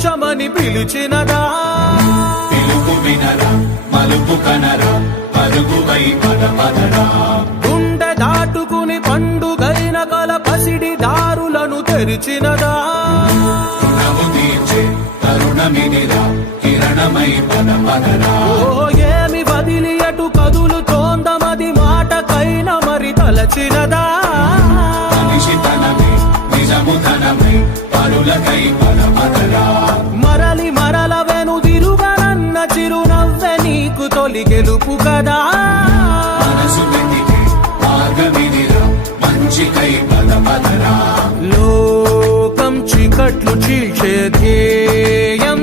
కూర్చోమని పిలిచినదా పిలుపు వినరా మలుపు కనరా పరుగువై పదపదరా గుండె దాటుకుని పండుగైన కల పసిడి దారులను తెరిచినదా రుణము తీర్చే తరుణమిదిరా కిరణమై పదపదరా ఏమి వదిలి అటు కదులుతోందమది మాటకైనా మరి తలచినదా మనిషితనమే నిజముతనమే పరులకై పదపదరా మరలి మరల వెనుదిరుగనన్న చిరునవ్వె నీకు తొలి గెలుపు కదా మనసు వెతికే మార్గమిదిరా మంచికై పదపదరా లోకం చీకట్లు చీల్చే ధ్యేయం